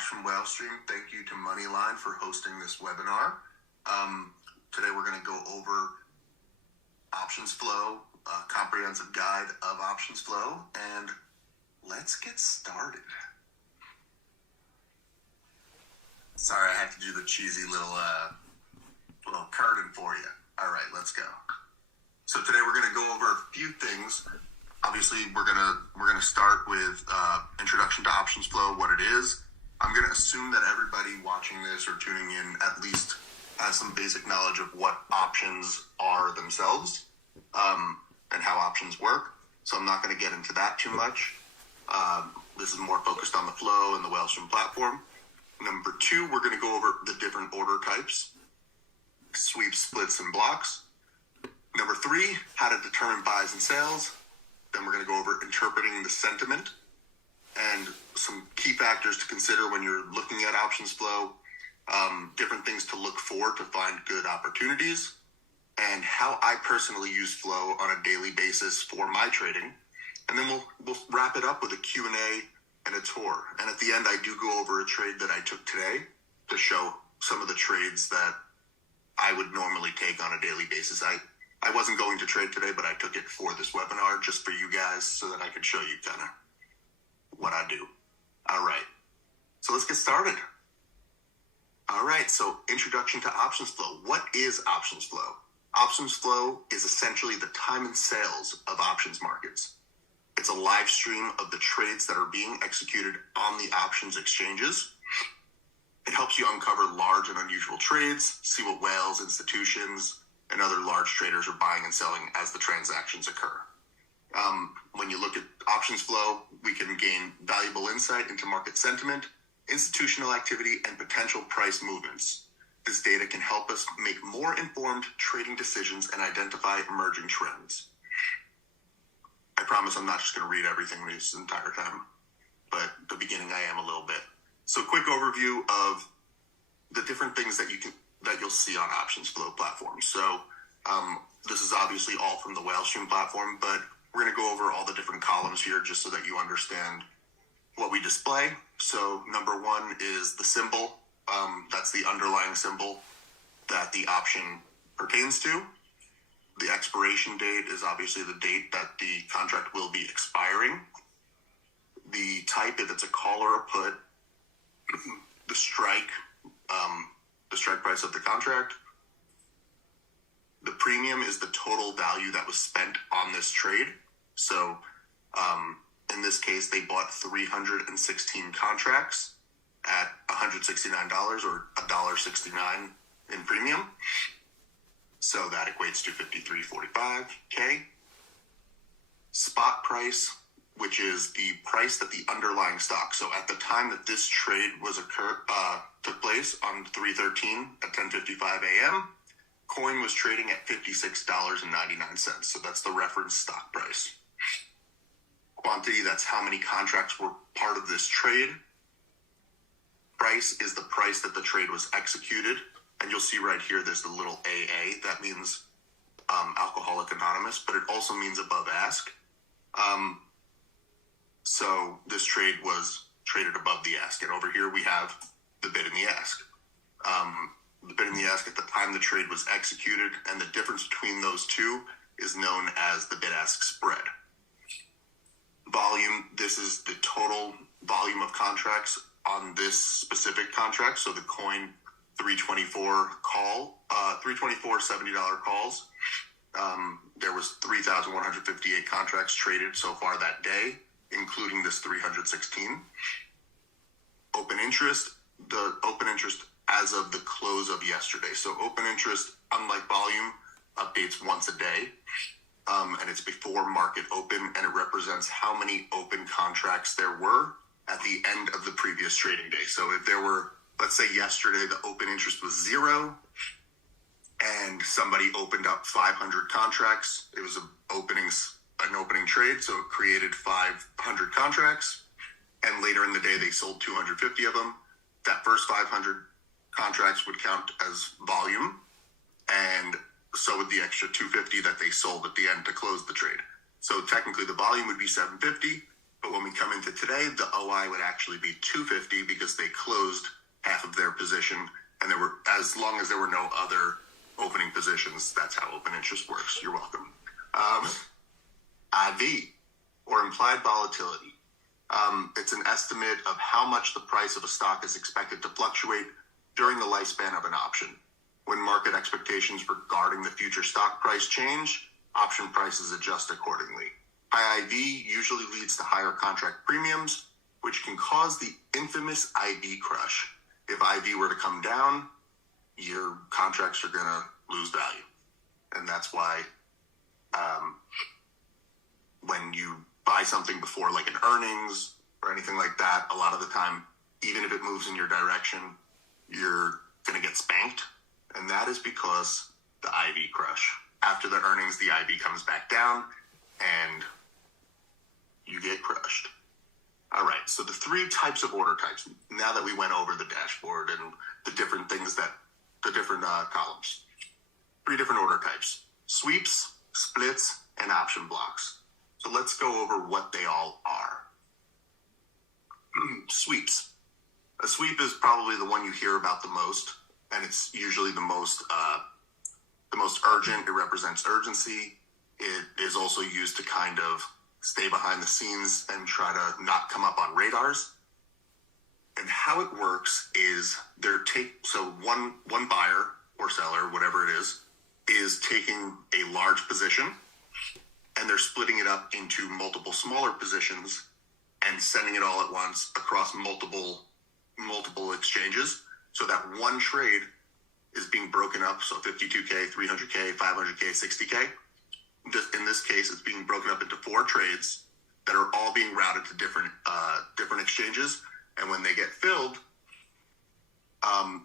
Josh from WhaleStream. Thank you to MoneyLine for hosting this webinar. Today we're going to go over options flow, a comprehensive guide of options flow, and let's get started. Sorry, I have to do the cheesy little curtain for you. All right, let's go. So today we're going to go over a few things. Obviously, we're gonna start with introduction to options flow, what it is. I'm going to assume that everybody watching this or tuning in at least has some basic knowledge of what options are themselves and how options work. So I'm not going to get into that too much. This is more focused on the flow and the WhaleStream platform. Number 2, we're going to go over the different order types, sweeps, splits, and blocks. Number 3, how to determine buys and sales. Then we're going to go over interpreting the sentiment and some key factors to consider when you're looking at options flow, different things to look for to find good opportunities, and how I personally use flow on a daily basis for my trading. And then we'll wrap it up with a Q&A and a tour. And at the end, I do go over a trade that I took today to show some of the trades that I would normally take on a daily basis. I wasn't going to trade today, but I took it for this webinar just for you guys so that I could show you kind of what I do. All right, so let's get started. All right, so introduction to options flow. What is options flow? Options flow is essentially the time and sales of options markets. It's a live stream of the trades that are being executed on the options exchanges. It helps you uncover large and unusual trades, see what whales, institutions, and other large traders are buying and selling as the transactions occur. When you look at options flow, we can gain valuable insight into market sentiment, institutional activity, and potential price movements. This data can help us make more informed trading decisions and identify emerging trends. I promise I'm not just going to read everything this entire time, but at the beginning I am a little bit. So quick overview of the different things that you'll see on options flow platforms. So this is obviously all from the WhaleStream platform, but we're going to go over all the different columns here just so that you understand what we display. So number 1 is the symbol. That's the underlying symbol that the option pertains to. The expiration date is obviously the date that the contract will be expiring. The type, if it's a call or a put. The strike price of the contract. The premium is the total value that was spent on this trade. So in this case, they bought 316 contracts at $169 or $1.69 in premium. So that equates to $53.45K. Spot price, which is the price that the underlying stock. So at the time that this trade took place on 3/13 at 10:55 a.m., coin was trading at $56.99. So that's the reference stock price. Quantity, that's how many contracts were part of this trade. Price is the price that the trade was executed. And you'll see right here, there's the little AA. That means Alcoholic Anonymous, but it also means above ask. So this trade was traded above the ask. And over here we have the bid and the ask. The bid and the ask at the time the trade was executed, and the difference between those two is known as the bid-ask spread. Volume, this is the total volume of contracts on this specific contract. So the coin 324 $70 calls. There was 3,158 contracts traded so far that day, including this 316. Open interest, the open interest as of the close of yesterday. So open interest, unlike volume, updates once a day. And it's before market open, and it represents how many open contracts there were at the end of the previous trading day. So if there were, let's say yesterday, the open interest was 0, and somebody opened up 500 contracts. It was an opening trade, so it created 500 contracts. And later in the day, they sold 250 of them. That first 500 contracts would count as volume, and so would the extra 250 that they sold at the end to close the trade. So technically, the volume would be 750. But when we come into today, the OI would actually be 250 because they closed half of their position, and as long as there were no other opening positions, that's how open interest works. You're welcome. IV, or implied volatility. It's an estimate of how much the price of a stock is expected to fluctuate during the lifespan of an option. When market expectations regarding the future stock price change, option prices adjust accordingly. High IV usually leads to higher contract premiums, which can cause the infamous IV crush. If IV were to come down, your contracts are going to lose value. And that's why when you buy something before like an earnings or anything like that, a lot of the time, even if it moves in your direction, you're going to get spanked. And that is because the IV crush. After the earnings, the IV comes back down and you get crushed. All right, so the three types of order types, now that we went over the dashboard and the different things the different columns. Three different order types: sweeps, splits, and option blocks. So let's go over what they all are. Sweeps. A sweep is probably the one you hear about the most, and it's usually the most urgent. It represents urgency. It is also used to kind of stay behind the scenes and try to not come up on radars. And how it works is one buyer or seller, whatever it is taking a large position, and they're splitting it up into multiple smaller positions and sending it all at once across multiple exchanges, so that one trade is being broken up. So 52K, 300K, 500K, 60K. In this case, it's being broken up into 4 trades that are all being routed to different exchanges. And when they get filled,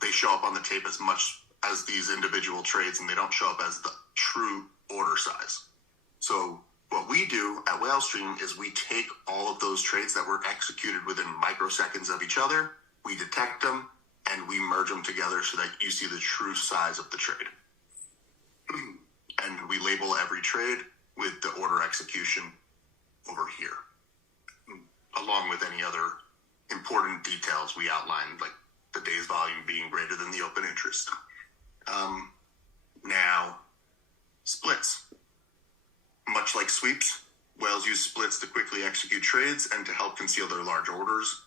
they show up on the tape as much as these individual trades, and they don't show up as the true order size. So what we do at WhaleStream is we take all of those trades that were executed within microseconds of each other, we detect them, and we merge them together so that you see the true size of the trade. And we label every trade with the order execution over here, along with any other important details we outlined, like the day's volume being greater than the open interest. Now, splits. Much like sweeps, whales use splits to quickly execute trades and to help conceal their large orders.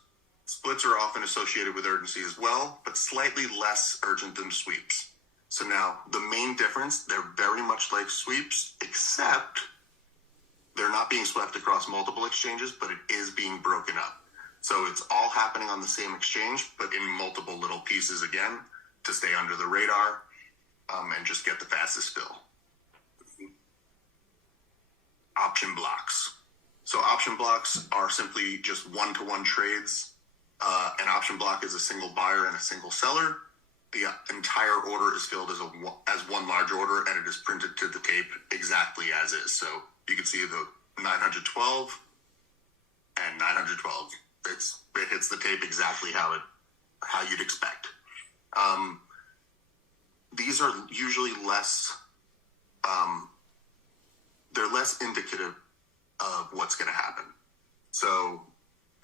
Splits are often associated with urgency as well, but slightly less urgent than sweeps. So now, the main difference, they're very much like sweeps, except they're not being swept across multiple exchanges, but it is being broken up. So it's all happening on the same exchange, but in multiple little pieces again, to stay under the radar and just get the fastest fill. Option blocks. So option blocks are simply just one-to-one trades. An option block is a single buyer and a single seller. The entire order is filled as one large order, and it is printed to the tape exactly as is. So you can see the 912 and 912. It hits the tape exactly how you'd expect. These are usually less. They're less indicative of what's going to happen. So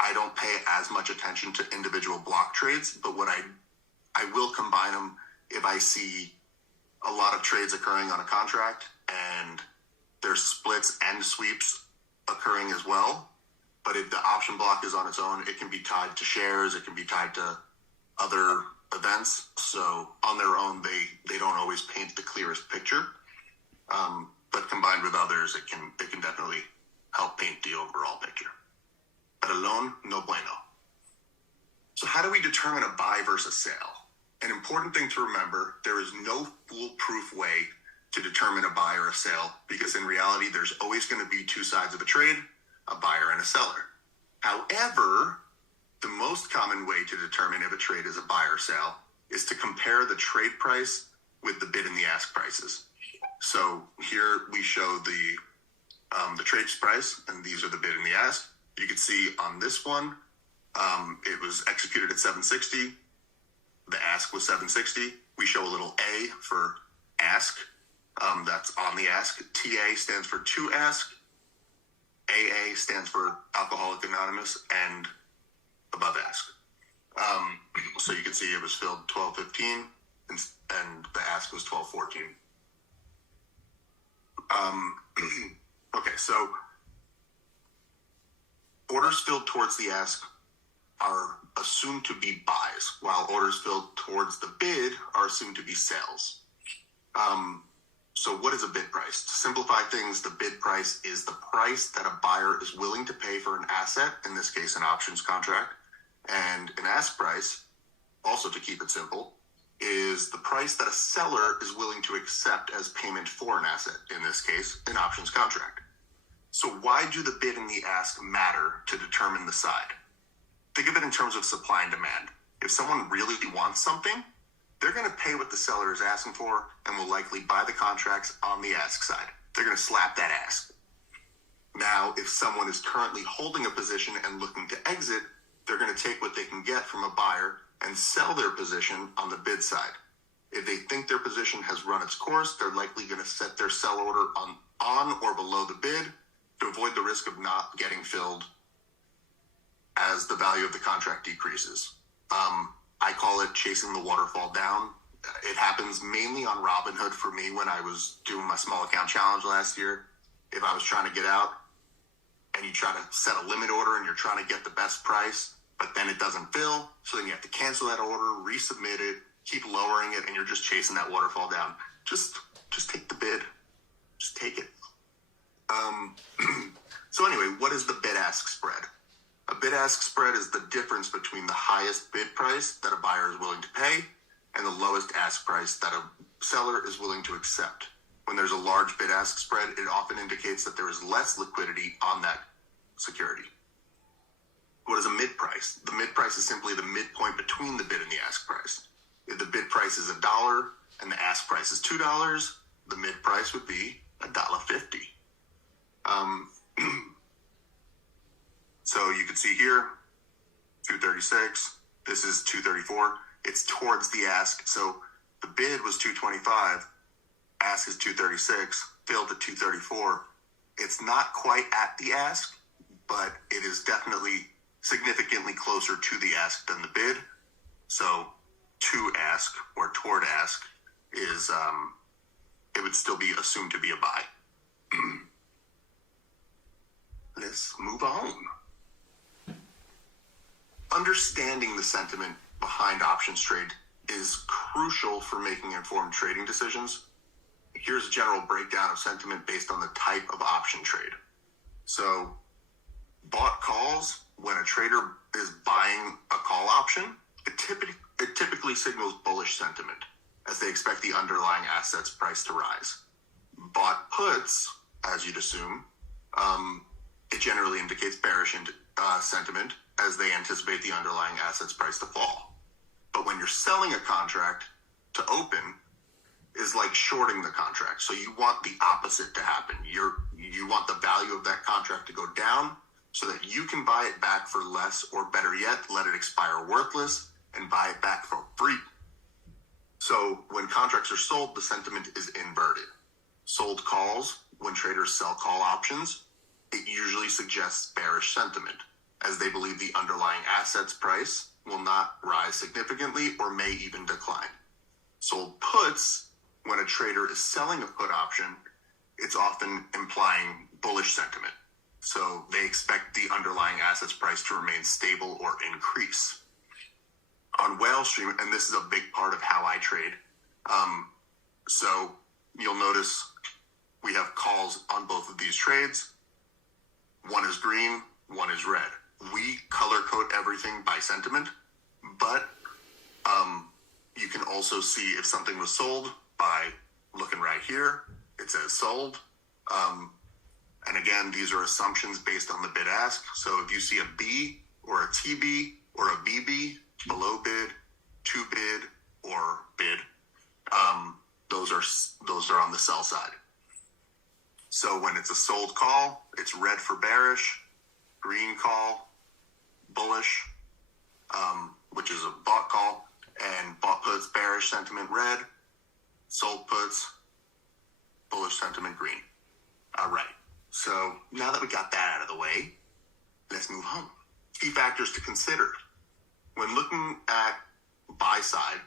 I don't pay as much attention to individual block trades, but what I will combine them if I see a lot of trades occurring on a contract and there's splits and sweeps occurring as well. But if the option block is on its own, it can be tied to shares, it can be tied to other events. So on their own, they don't always paint the clearest picture. But combined with others, it can definitely help paint the overall picture. But alone, no bueno. So how do we determine a buy versus sale? An important thing to remember, there is no foolproof way to determine a buy or a sale, because in reality, there's always going to be two sides of a trade, a buyer and a seller. However, the most common way to determine if a trade is a buy or sale is to compare the trade price with the bid and the ask prices. So here we show the trade price, and these are the bid and the ask. You can see on this one, it was executed at 760. The ask was 760. We show a little A for ask. That's on the ask. TA stands for to ask. AA stands for Alcoholic Anonymous and above ask. So you can see it was filled 12:15 and the ask was 12:14. Okay, so orders filled towards the ask are assumed to be buys, while orders filled towards the bid are assumed to be sales. So what is a bid price? To simplify things, the bid price is the price that a buyer is willing to pay for an asset, in this case, an options contract. And an ask price, also to keep it simple, is the price that a seller is willing to accept as payment for an asset, in this case, an options contract. So why do the bid and the ask matter to determine the side? Think of it in terms of supply and demand. If someone really wants something, they're going to pay what the seller is asking for and will likely buy the contracts on the ask side. They're going to slap that ask. Now, if someone is currently holding a position and looking to exit, they're going to take what they can get from a buyer and sell their position on the bid side. If they think their position has run its course, they're likely going to set their sell order on or below the bid to avoid the risk of not getting filled as the value of the contract decreases. I call it chasing the waterfall down. It happens mainly on Robinhood for me when I was doing my small account challenge last year. If I was trying to get out and you try to set a limit order and you're trying to get the best price, but then it doesn't fill, so then you have to cancel that order, resubmit it, keep lowering it, and you're just chasing that waterfall down. Just take the bid. Just take it. So anyway, what is the bid-ask spread? A bid-ask spread is the difference between the highest bid price that a buyer is willing to pay and the lowest ask price that a seller is willing to accept. When there's a large bid-ask spread, it often indicates that there is less liquidity on that security. What is a mid price? The mid price is simply the midpoint between the bid and the ask price. If the bid price is $1 and the ask price is $2, the mid price would be $1.50. So you can see here, 236. This is 234. It's towards the ask. So the bid was 225. Ask is 236. Filled at 234. It's not quite at the ask, but it is definitely significantly closer to the ask than the bid. So to ask or toward ask is it would still be assumed to be a buy. Let's move on. Understanding the sentiment behind options trade is crucial for making informed trading decisions. Here's a general breakdown of sentiment based on the type of option trade. So, bought calls, when a trader is buying a call option, it typically signals bullish sentiment, as they expect the underlying asset's price to rise. Bought puts, as you'd assume, it generally indicates bearish sentiment, as they anticipate the underlying asset's price to fall. But when you're selling a contract, to open is like shorting the contract. So you want the opposite to happen. You want the value of that contract to go down so that you can buy it back for less, or better yet, let it expire worthless and buy it back for free. So when contracts are sold, the sentiment is inverted. Sold calls, when traders sell call options, it usually suggests bearish sentiment, as they believe the underlying asset's price will not rise significantly or may even decline. Sold puts, when a trader is selling a put option, it's often implying bullish sentiment. So they expect the underlying asset's price to remain stable or increase. On WhaleStream, and this is a big part of how I trade, so you'll notice we have calls on both of these trades. One is green, one is red. We color code everything by sentiment, but you can also see if something was sold by looking right here. It says sold. And again, these are assumptions based on the bid ask. So if you see a B or a TB or a BB, below bid, to bid, or bid, those are on the sell side. So when it's a sold call, it's red for bearish, green call, bullish, which is a bought call, and bought puts, bearish sentiment red, sold puts, bullish sentiment green. All right. So now that we got that out of the way, let's move on. Key factors to consider. When looking at buy side,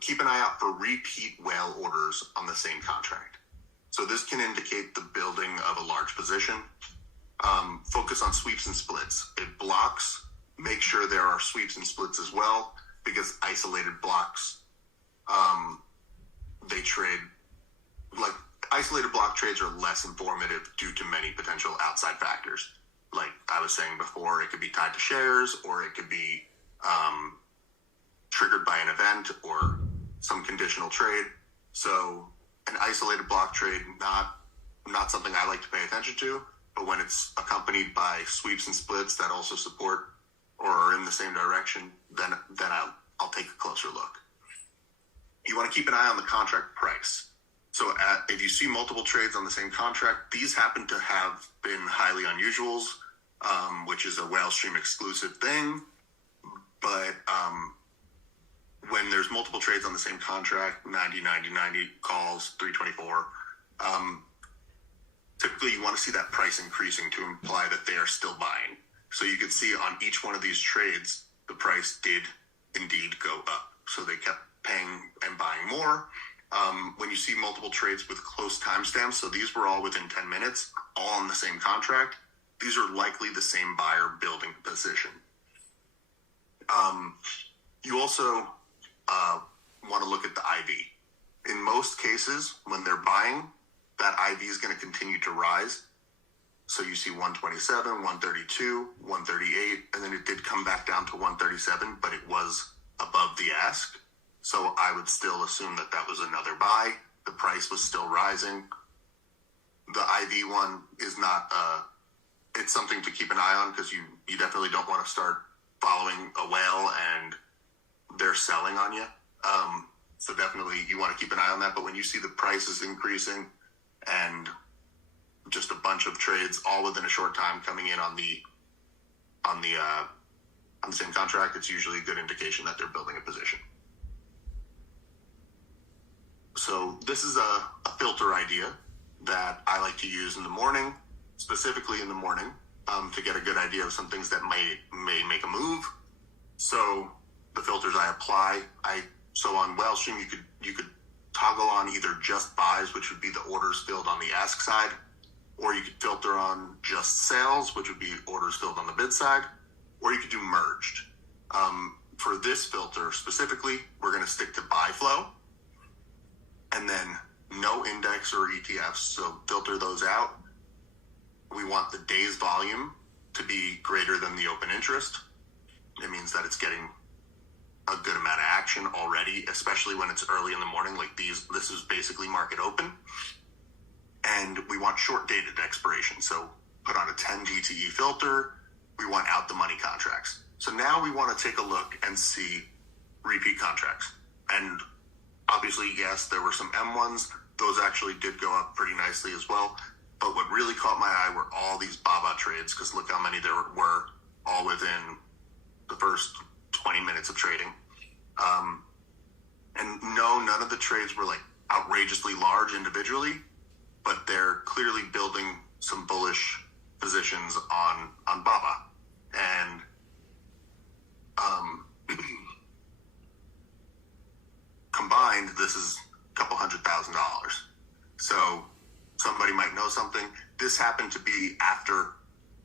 keep an eye out for repeat whale orders on the same contract. So this can indicate the building of a large position. Focus on sweeps and splits. If blocks, make sure there are sweeps and splits as well, because isolated blocks, they trade, like isolated block trades are less informative due to many potential outside factors. Like I was saying before, it could be tied to shares, or it could be triggered by an event or some conditional trade. So an isolated block trade, not something I like to pay attention to, but when it's accompanied by sweeps and splits that also support or are in the same direction, then I'll take a closer look. You want to keep an eye on the contract price. So if you see multiple trades on the same contract, these happen to have been highly unusuals, which is a WhaleStream exclusive thing. But when there's multiple trades on the same contract, 90, 90, 90 calls, 324, typically you want to see that price increasing to imply that they are still buying. So you can see on each one of these trades, the price did indeed go up. So they kept paying and buying more. When you see multiple trades with close timestamps, so these were all within 10 minutes, all on the same contract, these are likely the same buyer building position. You also want to look at the IV. In most cases, when they're buying, that IV is going to continue to rise. So you see 127, 132, 138, and then it did come back down to 137, but it was above the ask. So I would still assume that that was another buy. The price was still rising. The IV one is not, it's something to keep an eye on, because you definitely don't want to start following a whale and they're selling on you. So definitely you want to keep an eye on that. But when you see the prices increasing and just a bunch of trades all within a short time coming in on the same contract, it's usually a good indication that they're building a position. So this is a filter idea that I like to use in the morning, specifically in the morning, to get a good idea of some things that may make a move. So the filters I apply, so on WhaleStream you could toggle on either just buys, which would be the orders filled on the ask side, or you could filter on just sales, which would be orders filled on the bid side, or you could do merged. For this filter specifically, we're going to stick to buy flow, and then no index or ETFs, so filter those out. We want the day's volume to be greater than the open interest. It means that it's getting a good amount of action already, especially when it's early in the morning like these. This is basically market open. And we want short dated expiration. So put on a 10 DTE filter. We want out the money contracts. So now we want to take a look and see repeat contracts. And obviously, yes, there were some M1s. Those actually did go up pretty nicely as well. But what really caught my eye were all these BABA trades, because look how many there were, all within the first 20 minutes of trading. And no, none of the trades were like outrageously large individually, but they're clearly building some bullish positions on BABA. And combined, this is a couple $100,000. So somebody might know something. This happened to be after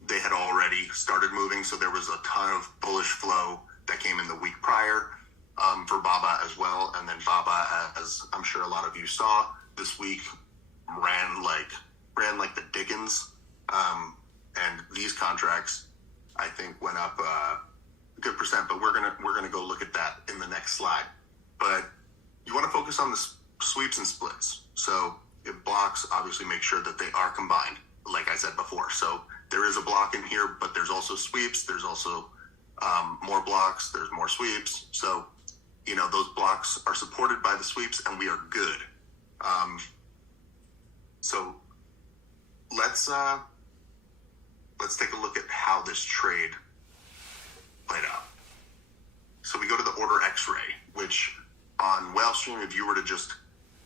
they had already started moving, so there was a ton of bullish flow that came in the week prior for BABA as well. And then BABA, as I'm sure a lot of you saw, this week ran like the Dickens. And these contracts, I think, went up a good percent. But we're gonna go look at that in the next slide. But you want to focus on the sweeps and splits. So if blocks, obviously make sure that they are combined, like I said before. So there is a block in here, but there's also sweeps. There's also more blocks. There's more sweeps. So, those blocks are supported by the sweeps, and we are good. So let's take a look at how this trade played out. So we go to the order X-ray, which on WhaleStream, if you were to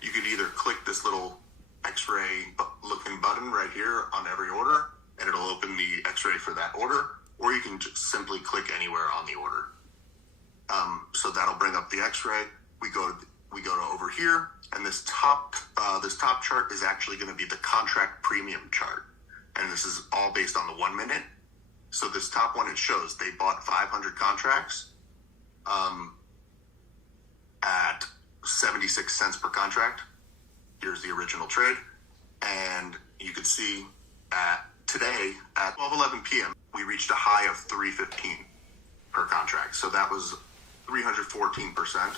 you could either click this little X-ray looking button right here on every order, and it'll open the X-ray for that order, or you can just simply click anywhere on the order. So that'll bring up the X-ray. We go to over here, and this top chart is actually going to be the contract premium chart, and this is all based on the 1 minute. So this top one, it shows they bought 500 contracts at 76 cents per contract. Here's the original trade, and you can see today at 12:11 p.m. we reached a high of 315 per contract. So that was 314%.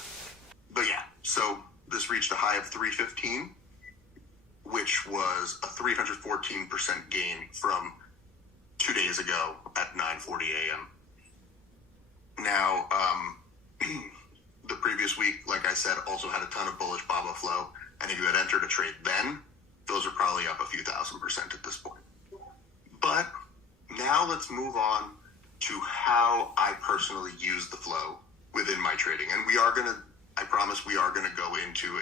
But yeah, so this reached a high of 315, which was a 314% gain from 2 days ago at 9:40 a.m. Now, the previous week, like I said, also had a ton of bullish BABA flow. And if you had entered a trade then, those are probably up a few thousand% at this point. But now let's move on to how I personally use the flow within my trading. And I promise we are going to go into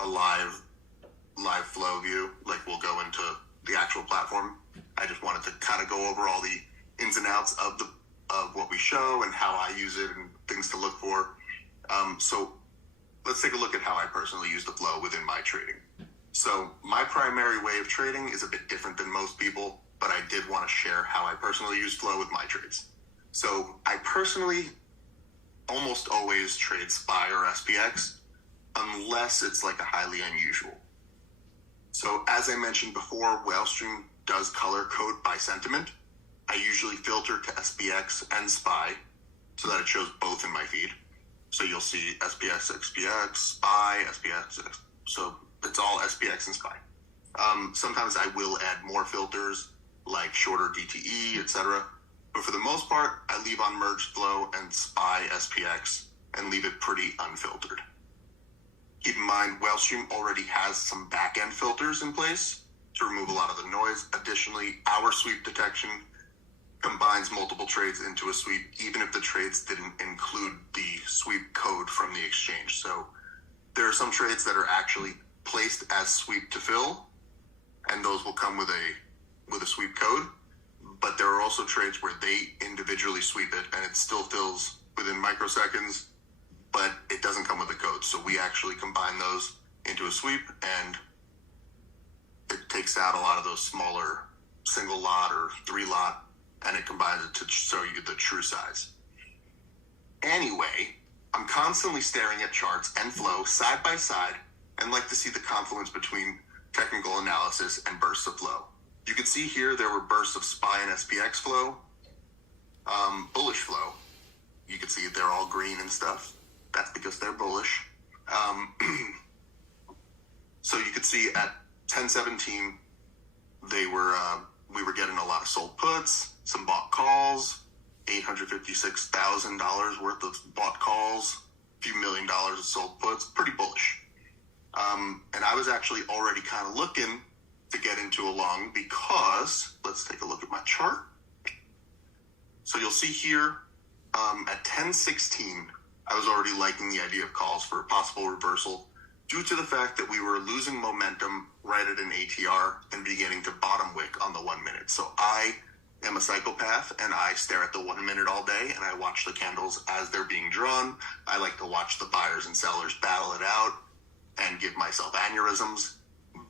a live flow view. Like we'll go into the actual platform. I just wanted to kind of go over all the ins and outs of what we show and how I use it and things to look for. So let's take a look at how I personally use the flow within my trading. So my primary way of trading is a bit different than most people, but I did want to share how I personally use flow with my trades. So I personally almost always trade SPY or SPX unless it's like a highly unusual. So as I mentioned before, WhaleStream does color code by sentiment. I usually filter to SPX and SPY so that it shows both in my feed. So you'll see SPX, XPX, SPY, SPX. So it's all SPX and SPY. Sometimes I will add more filters like shorter DTE, etc. But for the most part, I leave on merged flow and SPY, SPX, and leave it pretty unfiltered. Keep in mind, WhaleStream already has some back-end filters in place to remove a lot of the noise. Additionally, our sweep detection combines multiple trades into a sweep, even if the trades didn't include the sweep code from the exchange. So there are some trades that are actually placed as sweep to fill, and those will come with a sweep code. But there are also trades where they individually sweep it, and it still fills within microseconds, but it doesn't come with a code. So we actually combine those into a sweep, and it takes out a lot of those smaller single lot or 3 lot, and it combines it to show you the true size. Anyway, I'm constantly staring at charts and flow side by side and like to see the confluence between technical analysis and bursts of flow. You can see here there were bursts of SPY and SPX flow, bullish flow. You can see they're all green and stuff. That's because they're bullish. So you could see at 10:17, we were getting a lot of sold puts, some bought calls, $856,000 worth of bought calls, a few $1 million of sold puts, pretty bullish. And I was actually already kind of looking to get into a long because, let's take a look at my chart. So you'll see here at 10:16, I was already liking the idea of calls for a possible reversal due to the fact that we were losing momentum right at an ATR and beginning to bottom wick on the 1 minute. So I am a psychopath and I stare at the 1 minute all day and I watch the candles as they're being drawn. I like to watch the buyers and sellers battle it out and give myself aneurysms,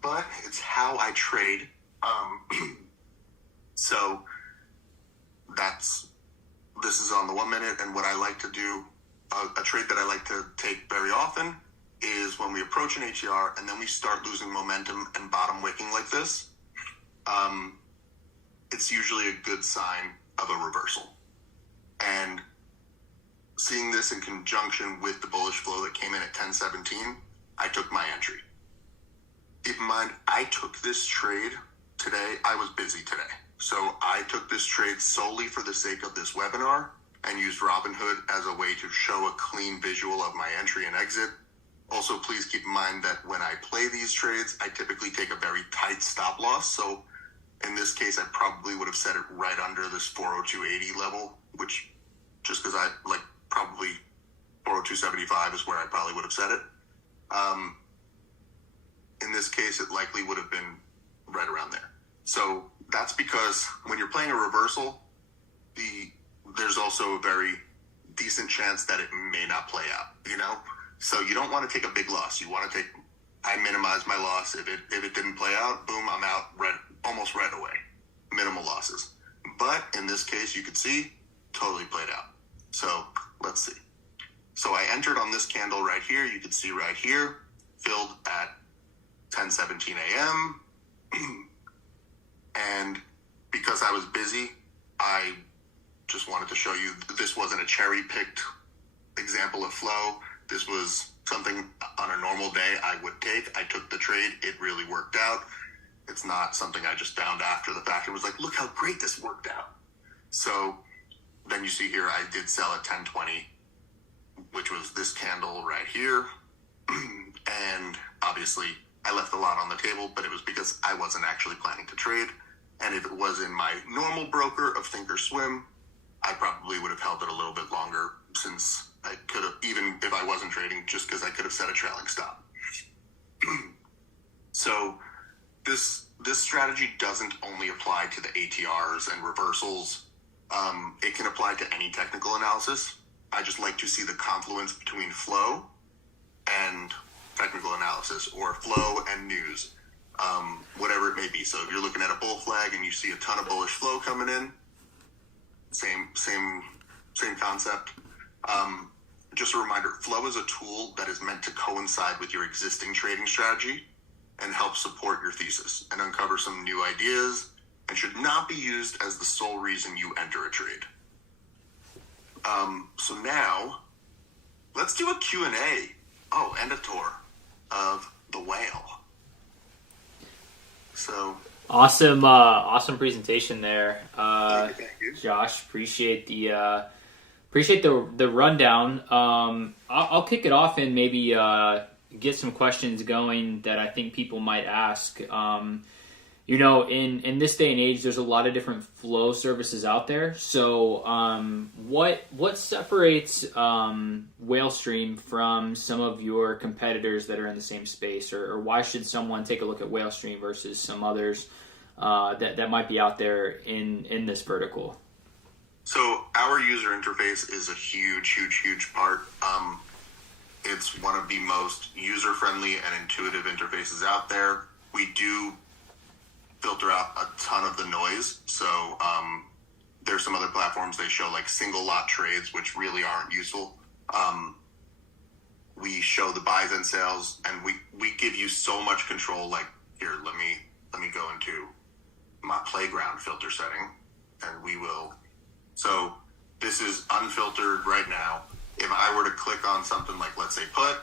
but it's how I trade. So this is on the 1 minute, and what I like to do, a trade that I like to take very often is when we approach an ATR and then we start losing momentum and bottom wicking like this. It's usually a good sign of a reversal. And seeing this in conjunction with the bullish flow that came in at 10:17, I took my entry. Keep in mind, I took this trade today. I was busy today. So I took this trade solely for the sake of this webinar and used Robinhood as a way to show a clean visual of my entry and exit. Also, please keep in mind that when I play these trades, I typically take a very tight stop loss. So in this case, I probably would have set it right under this 402.80 level, which just because I probably 402.75 is where I probably would have set it. In this case, it likely would have been right around there. So that's because when you're playing a reversal, there's also a very decent chance that it may not play out, you know? So you don't want to take a big loss. You want to I minimize my loss. If it didn't play out, boom, I'm out almost right away. Minimal losses. But in this case, you could see, totally played out. So let's see. So I entered on this candle right here. You can see right here, filled at 10:17 a.m. And because I was busy, I just wanted to show you this wasn't a cherry-picked example of flow. This was something on a normal day I would take. I took the trade. It really worked out. It's not something I just found after the fact. It was like, look how great this worked out. So then you see here, I did sell at 10:20, which was this candle right here. And obviously I left a lot on the table, but it was because I wasn't actually planning to trade. And if it was in my normal broker of Thinkorswim, I probably would have held it a little bit longer, since I could have, even if I wasn't trading, just because I could have set a trailing stop. So this strategy doesn't only apply to the ATRs and reversals. It can apply to any technical analysis. I just like to see the confluence between flow and technical analysis, or flow and news, whatever it may be. So if you're looking at a bull flag and you see a ton of bullish flow coming in, same concept. Just a reminder, flow is a tool that is meant to coincide with your existing trading strategy and help support your thesis and uncover some new ideas, and should not be used as the sole reason you enter a trade. So now, let's do a Q&A. Oh, and a tour of the whale. So awesome presentation there, thank you. Josh. Appreciate the rundown. I'll kick it off and maybe get some questions going that I think people might ask. You know, in this day and age, there's a lot of different flow services out there. So what separates WhaleStream from some of your competitors that are in the same space, or why should someone take a look at WhaleStream versus some others that might be out there in this vertical? So our user interface is a huge part. It's one of the most user-friendly and intuitive interfaces out there. We do filter out a ton of the noise. So there's some other platforms, they show like single lot trades, which really aren't useful. We show the buys and sales, and we give you so much control. Like, here, let me go into my playground filter setting, and we will. So this is unfiltered right now. If I were to click on something like, let's say, put,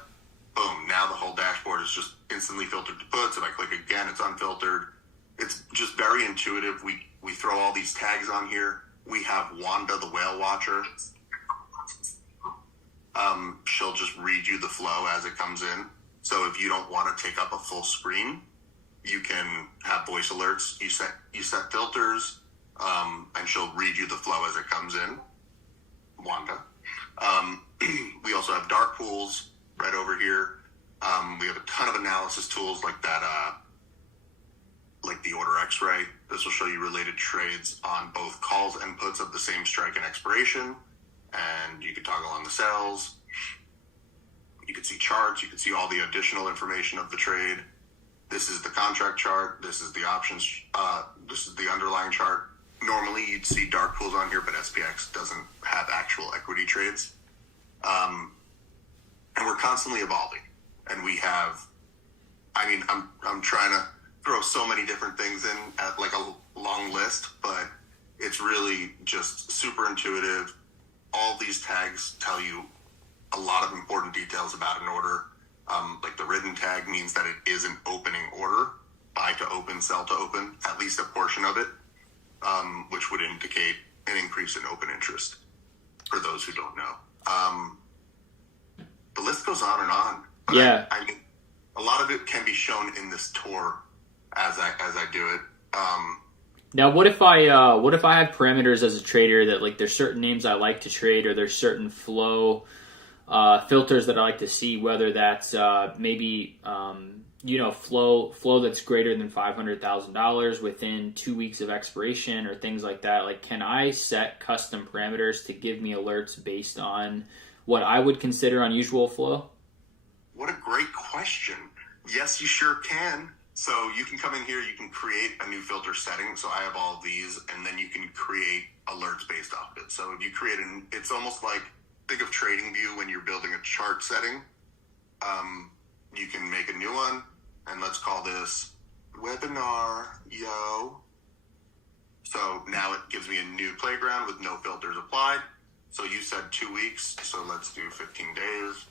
boom, now the whole dashboard is just instantly filtered to puts. If I click again, it's unfiltered. It's just very intuitive. We throw all these tags on here. We have Wanda, the whale watcher. She'll just read you the flow as it comes in. So if you don't want to take up a full screen, you can have voice alerts. You set filters, and she'll read you the flow as it comes in. Wanda. We also have dark pools right over here. We have a ton of analysis tools like that, like the order X-ray. This will show you related trades on both calls and puts of the same strike and expiration, and you can toggle on the sells. You can see charts. You can see all the additional information of the trade. This is the contract chart. This is the options. This is the underlying chart. Normally you'd see dark pools on here, but SPX doesn't have actual equity trades. And we're constantly evolving. And we have, I'm trying to throw so many different things in at like a long list, but it's really just super intuitive. All these tags tell you a lot of important details about an order. Like the written tag means that it is an opening order, buy to open, sell to open, at least a portion of it, which would indicate an increase in open interest for those who don't know. The list goes on and on. But Yeah. I mean, a lot of it can be shown in this tour as I do it. Now, what if I have parameters as a trader that, like, there's certain names I like to trade, or there's certain flow filters that I like to see, whether that's maybe flow that's greater than $500,000 within 2 weeks of expiration or things like that. Like, can I set custom parameters to give me alerts based on what I would consider unusual flow? What a great question. Yes, you sure can. So you can come in here, you can create a new filter setting. So I have all of these, and then you can create alerts based off of it. So if you create it's almost like, think of TradingView when you're building a chart setting. You can make a new one, and let's call this webinar, yo. So now it gives me a new playground with no filters applied. So you said 2 weeks, so let's do 15 days.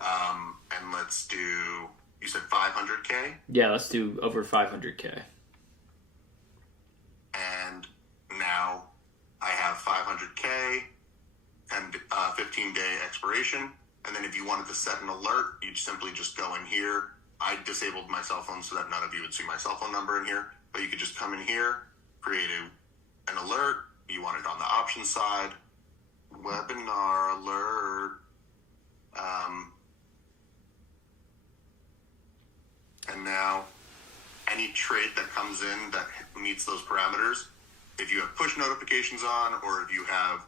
And let's do, you said 500K? Yeah, let's do over 500K. And now I have 500K and 15-day expiration. And then if you wanted to set an alert, you'd simply just go in here. I disabled my cell phone so that none of you would see my cell phone number in here. But you could just come in here, create an alert. You want it on the options side. Webinar alert. And now any trade that comes in that meets those parameters, if you have push notifications on or if you have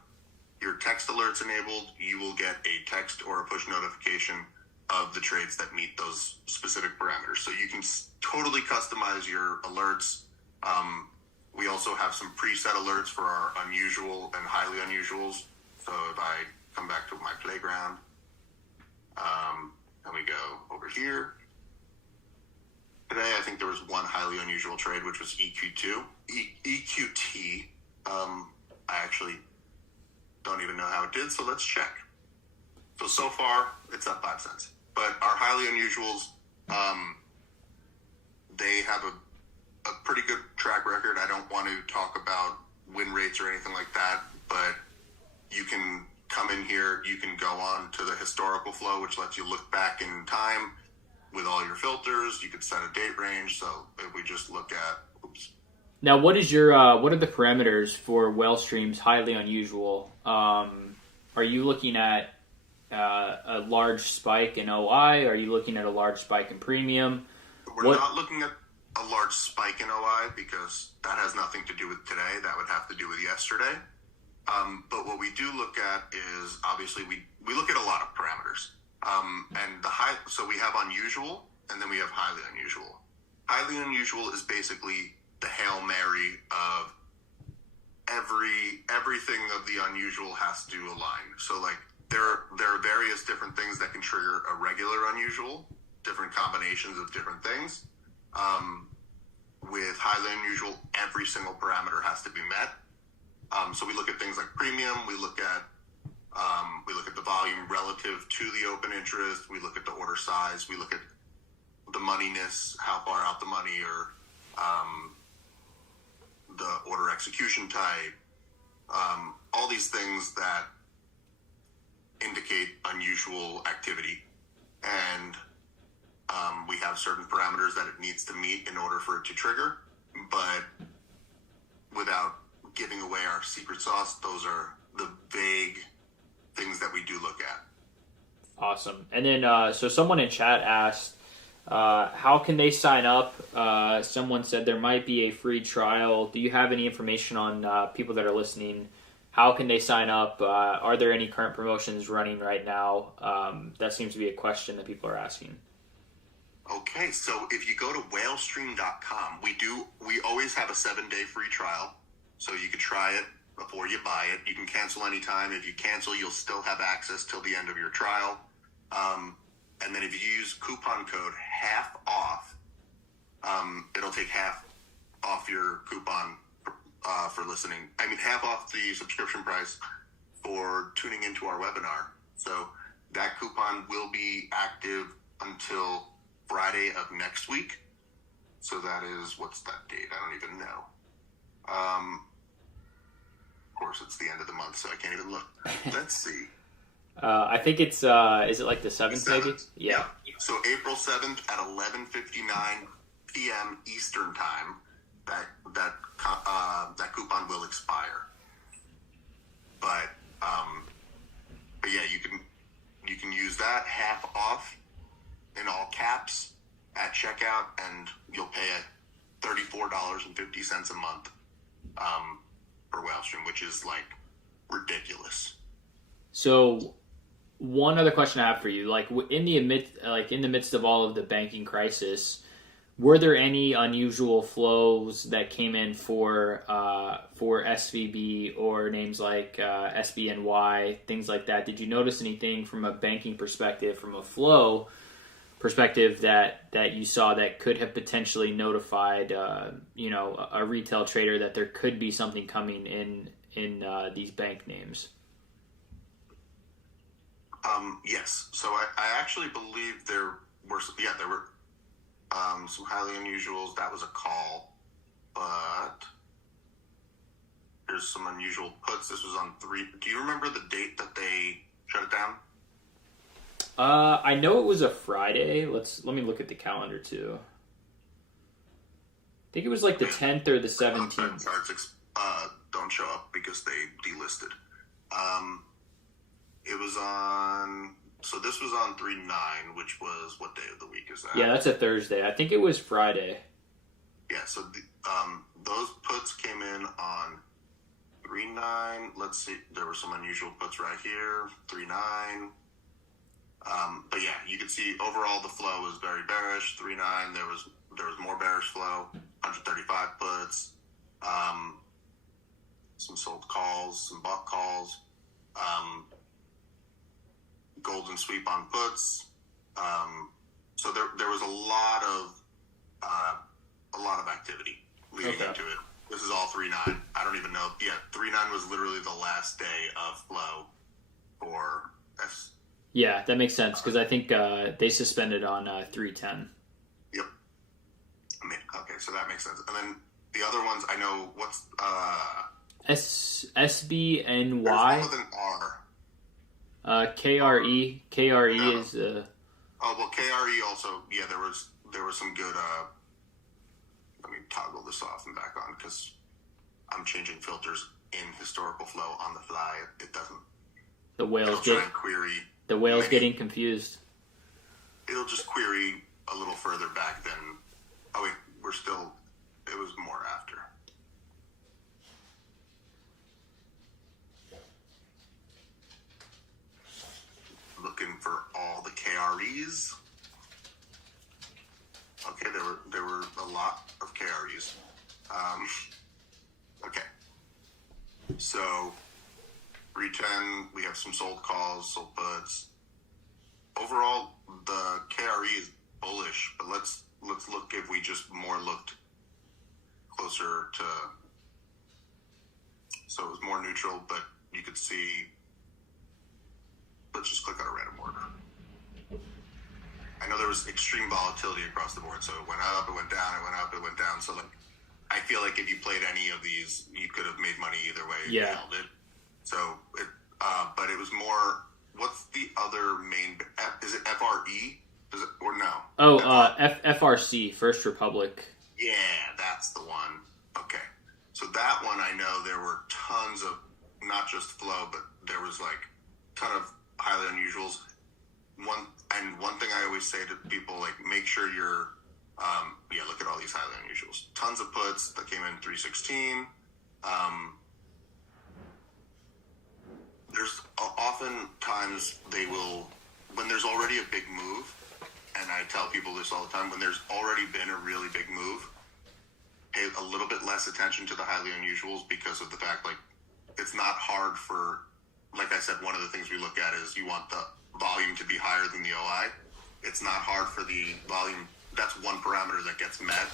your text alerts enabled, you will get a text or a push notification of the trades that meet those specific parameters. So you can totally customize your alerts. We also have some preset alerts for our unusual and highly unusuals. So if I come back to my playground, and we go over here. Today, I think there was one highly unusual trade, which was EQT. I actually don't even know how it did, so let's check. So far, it's up 5 cents. But our highly unusuals, they have a pretty good track record. I don't want to talk about win rates or anything like that, but you can come in here, you can go on to the historical flow, which lets you look back in time with all your filters. You could set a date range. So if we just look at, Now, what are the parameters for WhaleStream's highly unusual? Are you looking at a large spike in OI? Are you looking at a large spike in premium? We're not looking at a large spike in OI because that has nothing to do with today. That would have to do with yesterday. But what we do look at is, obviously, we look at a lot of parameters. So we have unusual, and then we have highly unusual. Highly unusual is basically the Hail Mary of everything of the unusual has to align. So like there are various different things that can trigger a regular unusual, different combinations of different things. With highly unusual, every single parameter has to be met. So we look at things like premium, we look at the volume relative to the open interest, we look at the order size, we look at the moneyness, how far out the money, or the order execution type, all these things that indicate unusual activity. And we have certain parameters that it needs to meet in order for it to trigger, but without giving away our secret sauce, those are the vague things that we do look at. Awesome. And then, so someone in chat asked, how can they sign up? Someone said there might be a free trial. Do you have any information on people that are listening? How can they sign up? Are there any current promotions running right now? That seems to be a question that people are asking. Okay, so if you go to WhaleStream.com, we always have a 7-day free trial. So you can try it before you buy it. You can cancel anytime. If you cancel, you'll still have access till the end of your trial. And then if you use coupon code half off, it'll take half off your coupon for listening. I mean, half off the subscription price for tuning into our webinar. So that coupon will be active until Friday of next week. So that is, what's that date? I don't even know. Of course, it's the end of the month, so I can't even look. Let's see. I think it's, is it like the 7th maybe? Yeah. So April 7th at 11:59 p.m. Eastern time, that coupon will expire. But yeah, you can you can use that half off in all caps at checkout, and you'll pay $34.50 a month for WhaleStream, which is like ridiculous. So, one other question I have for you, like in the midst of all of the banking crisis, were there any unusual flows that came in for SVB or names like SBNY, things like that? Did you notice anything from a banking perspective, from a flow perspective that you saw that could have potentially notified a retail trader that there could be something coming in these bank names? Yes. So I actually believe there were some highly unusuals. That was a call, but there's some unusual puts. This was on 3. Do you remember the date that they shut it down? I know it was a Friday. Let me look at the calendar too. I think it was like the 10th or the 17th. Charts don't show up because they delisted. It was on. So this was on 3/9, which was, what day of the week is that? Yeah, that's a Thursday. I think it was Friday. Yeah. So those puts came in on 3/9. Let's see. There were some unusual puts right here. 3/9. But yeah, you can see overall the flow was very bearish. 3/9, there was more bearish flow. 135 puts, some sold calls, some bought calls, golden sweep on puts. So there was a lot of activity leading into it. This is all 3/9. I don't even know. Yeah, 3/9 was literally the last day of flow for S. Yeah, that makes sense because I think they suspended on 3/10. Yep. Okay, so that makes sense. And then the other ones, I know what's SBNY. There's one with an R. KRE. KRE No. is. Oh well, KRE also. Yeah, there was some good. Let me toggle this off and back on because I'm changing filters in historical flow on the fly. It doesn't. The whales try and query. The whales getting confused. It'll just query a little further back than. Oh wait, it was more after. Looking for all the KREs. Okay, there were a lot of KREs. Okay. So 3/10, we have some sold calls, sold puts. Overall, the KRE is bullish, but let's look if we just more looked closer to. So it was more neutral, but you could see. Let's just click on a random order. I know there was extreme volatility across the board, so it went up, it went down, it went up, it went down. So I feel like if you played any of these, you could have made money either way. Yeah. You held it. So but it was more. What's the other main? Is it FRE? Is it or no? Oh, FRC, First Republic. Yeah, that's the one. Okay, so that one I know there were tons of not just flow, but there was like a ton of highly unusuals. One thing I always say to people, like, make sure you're look at all these highly unusuals. Tons of puts that came in 3/16. There's oftentimes they will, when there's already a big move, and I tell people this all the time, when there's already been a really big move, pay a little bit less attention to the highly unusuals because of the fact, like, it's not hard for, like I said, one of the things we look at is you want the volume to be higher than the OI. It's not hard for the volume. That's one parameter that gets met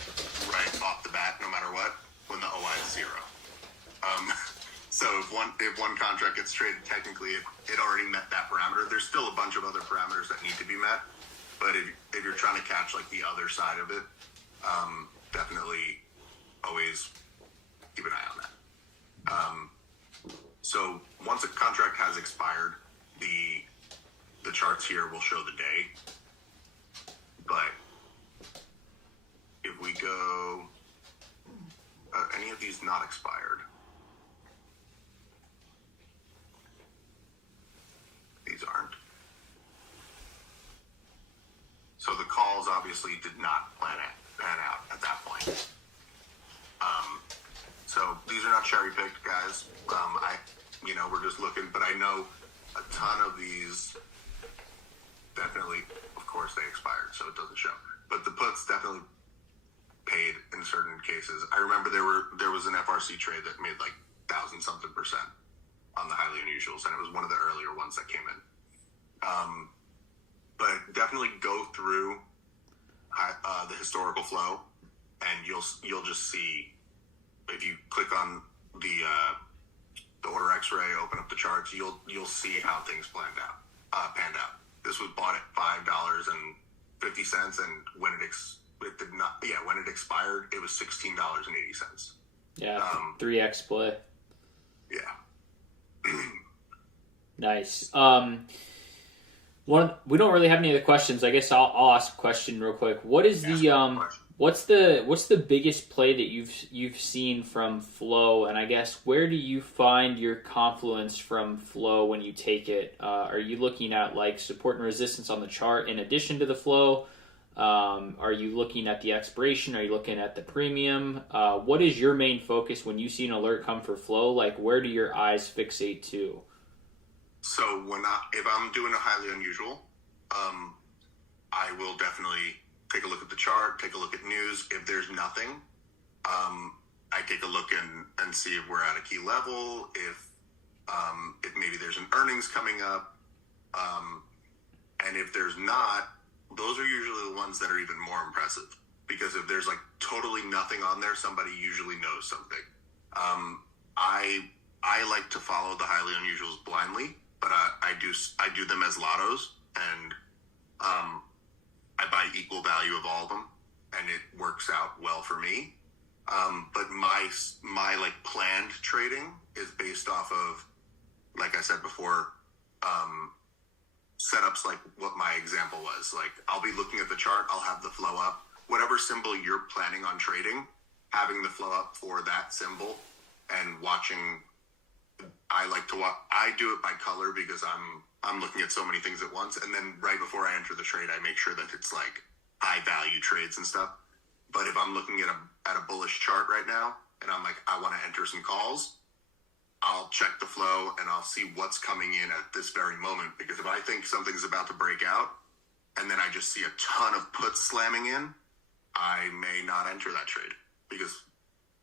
right off the bat, no matter what, when the OI is 0. So if one contract gets traded, technically it already met that parameter. There's still a bunch of other parameters that need to be met, but if you're trying to catch like the other side of it, definitely always keep an eye on that. So once a contract has expired, the charts here will show the day. But if we go, any of these not expired? These aren't. obviously did not pan out at that point. So these are not cherry picked, guys. We're just looking, but I know a ton of these definitely, of course, they expired, so it doesn't show. But the puts definitely paid in certain cases. I remember there was an FRC trade that made like 1,000-something% on the highly unusuals, and it was one of the earlier ones that came in. But definitely go through the historical flow, and you'll just see, if you click on the order X-ray, open up the charts, you'll see how things panned out. This was bought at $5.50, and when it expired, it was $16.80. Yeah, 3x play. Yeah. Nice. We don't really have any other questions. I guess I'll ask a question real quick. What is what's the biggest play that you've seen from flow, and I guess where do you find your confluence from flow when you take it? Are you looking at like support and resistance on the chart in addition to the flow? Are you looking at the expiration? Are you looking at the premium? What is your main focus when you see an alert come for flow? Like, where do your eyes fixate to? So if I'm doing a highly unusual, I will definitely take a look at the chart, take a look at news. If there's nothing, I take a look and see if we're at a key level, if maybe there's an earnings coming up, and if there's not, those are usually the ones that are even more impressive, because if there's like totally nothing on there, somebody usually knows something. I like to follow the highly unusuals blindly, but I do them as lottos, and I buy equal value of all of them, and it works out well for me. But my like planned trading is based off of, like I said before, setups like what my example was. Like, I'll be looking at the chart, I'll have the flow up. Whatever symbol you're planning on trading, having the flow up for that symbol and watching. I like to watch. I do it by color because I'm looking at so many things at once, and then right before I enter the trade, I make sure that it's like high value trades and stuff. But if I'm looking at a bullish chart right now, and I'm like, I want to enter some calls, I'll check the flow and I'll see what's coming in at this very moment. Because if I think something's about to break out, and then I just see a ton of puts slamming in, I may not enter that trade, because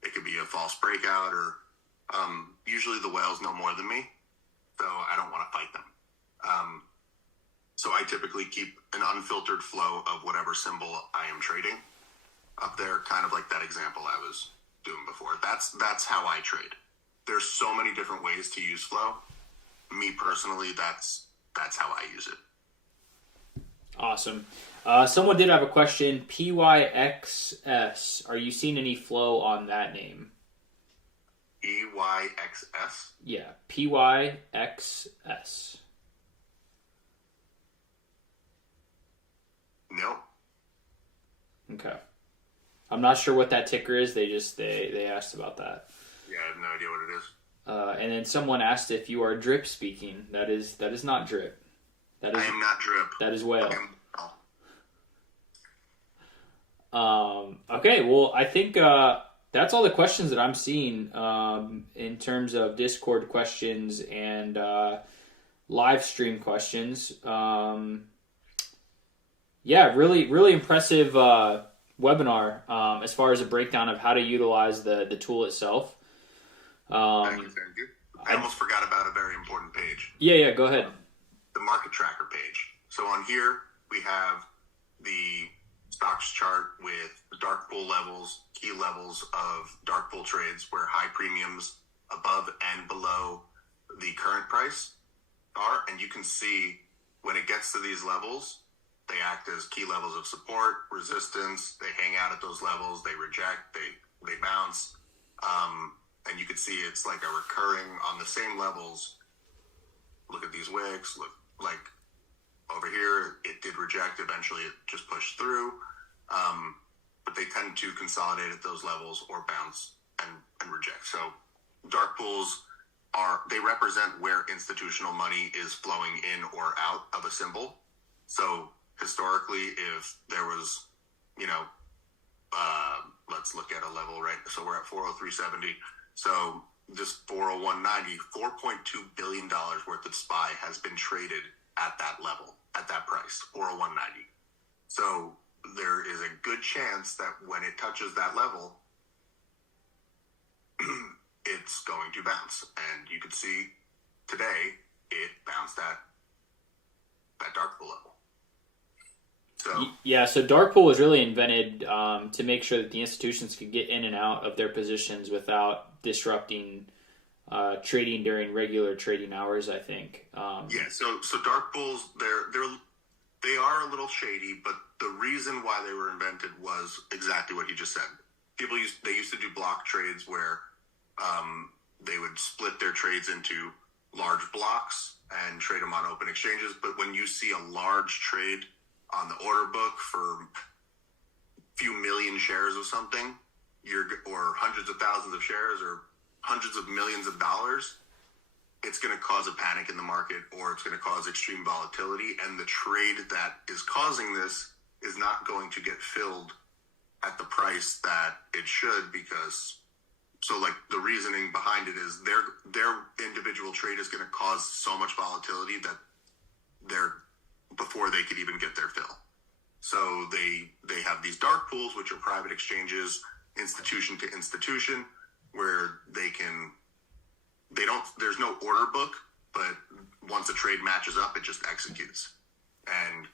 it could be a false breakout, or usually the whales know more than me, so I don't want to fight them. So I typically keep an unfiltered flow of whatever symbol I am trading up there, kind of like that example I was doing before. That's how I trade. There's so many different ways to use flow. Me personally, that's how I use it. Awesome. Someone did have a question. PYXS. Are you seeing any flow on that name? EYXS? Yeah, PYXS. No. Okay. I'm not sure what that ticker is. They asked about that. Yeah, I have no idea what it is. And then someone asked if you are drip speaking. That is not drip. I am not drip. That is whale. Okay, well, I think that's all the questions that I'm seeing in terms of Discord questions and live stream questions. Yeah, really impressive webinar as far as a breakdown of how to utilize the tool itself. Thank you. I almost forgot about a very important page. Yeah, go ahead. The market tracker page. So on here, we have the stocks chart with dark pool levels, key levels of dark pool trades where high premiums above and below the current price are. And you can see when it gets to these levels, they act as key levels of support, resistance. They hang out at those levels. They reject. They bounce. And you can see it's like a recurring on the same levels. Look at these wicks. Look, like over here, it did reject. Eventually, it just pushed through. But they tend to consolidate at those levels or bounce and reject. So dark pools they represent where institutional money is flowing in or out of a symbol. So historically, if there was you know, let's look at a level, right? So we're at 403.70. So this 401.90, $4.2 billion worth of SPY has been traded at that level, at that price, 401.90. So there is a good chance that when it touches that level, it's going to bounce. And you could see today it bounced at that dark pool level. So yeah, so dark pool was really invented to make sure that the institutions could get in and out of their positions without disrupting trading during regular trading hours, I think. Yeah, so dark pools, they are a little shady, but the reason why they were invented was exactly what you just said. They used to do block trades where they would split their trades into large blocks and trade them on open exchanges. But when you see a large trade on the order book for a few million shares of something, or hundreds of thousands of shares, or hundreds of millions of dollars, it's going to cause a panic in the market, or it's going to cause extreme volatility. And the trade that is causing this is not going to get filled at the price that it should, because the reasoning behind it is their individual trade is going to cause so much volatility that before they could even get their fill. So they have these dark pools, which are private exchanges, institution to institution, where there's no order book, but once a trade matches up, it just executes. And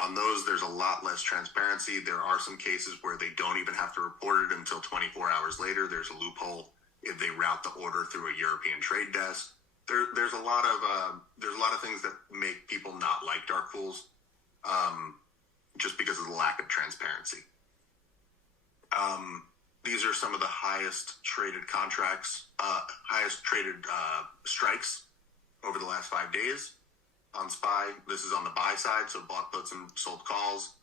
on those, there's a lot less transparency. There are some cases where they don't even have to report it until 24 hours later. There's a loophole if they route the order through a European trade desk. There's a lot of things that make people not like dark pools, just because of the lack of transparency. These are some of the highest traded contracts, highest traded strikes over the last 5 days on SPY. This is on the buy side, so bought puts and sold calls.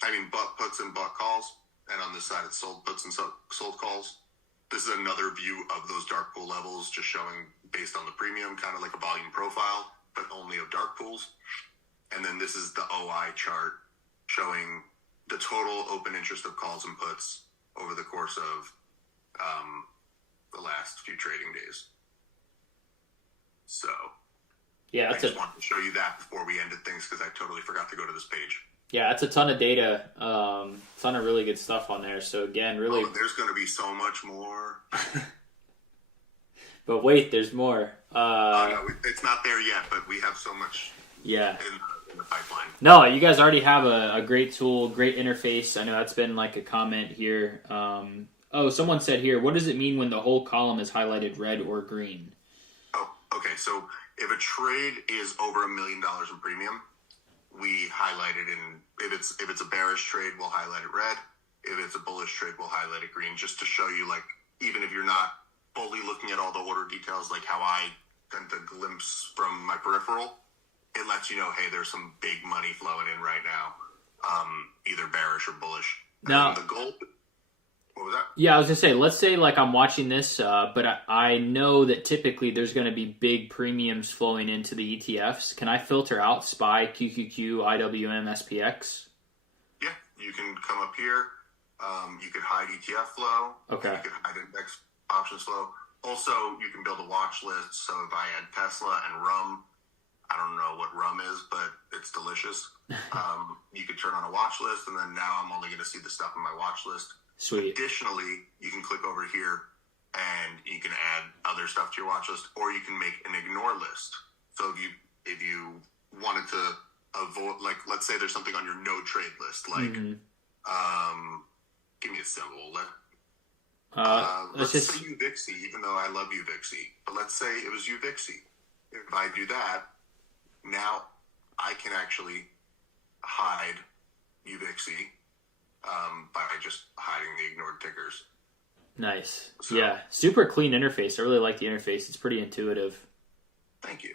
Bought puts and bought calls, and on this side it's sold puts and sold calls. This is another view of those dark pool levels, just showing based on the premium, kind of like a volume profile, but only of dark pools. And then this is the OI chart showing the total open interest of calls and puts over the course of the last few trading days. So yeah, I just wanted to show you that before we ended things, because I totally forgot to go to this page. Yeah, it's a ton of data, ton of really good stuff on there. So again, really, there's going to be so much more. But wait, there's more. No, it's not there yet, but we have so much. Yeah. In the pipeline. No, you guys already have a great tool, great interface. I know that's been like a comment here. Someone said here, what does it mean when the whole column is highlighted red or green? Oh, okay. So if a trade is over $1 million in premium, we highlight it in. If it's a bearish trade, we'll highlight it red. If it's a bullish trade, we'll highlight it green, just to show you, like, even if you're not fully looking at all the order details, like how I tend to glimpse from my peripheral, it lets you know, hey, there's some big money flowing in right now, either bearish or bullish. Now, the gold. What was that? Yeah, I was gonna say, let's say like I'm watching this, but I know that typically there's gonna be big premiums flowing into the ETFs. Can I filter out SPY, QQQ, IWM, SPX? Yeah, you can come up here. You could hide ETF flow. Okay. You could hide index options flow. Also, you can build a watch list. So if I add Tesla and rum, I don't know what rum is, but it's delicious. You could turn on a watch list, and then now I'm only going to see the stuff in my watch list. Sweet. Additionally, you can click over here, and you can add other stuff to your watch list, or you can make an ignore list. So if you wanted to avoid, like, let's say there's something on your no trade list, like, give me a symbol. Let's say UVIXI, even though I love UVIXI. But let's say it was UVIXI. If I do that, now I can actually hide UVIXI by just hiding the ignored tickers. Nice. So, yeah, super clean interface. I really like the interface. It's pretty intuitive. Thank you.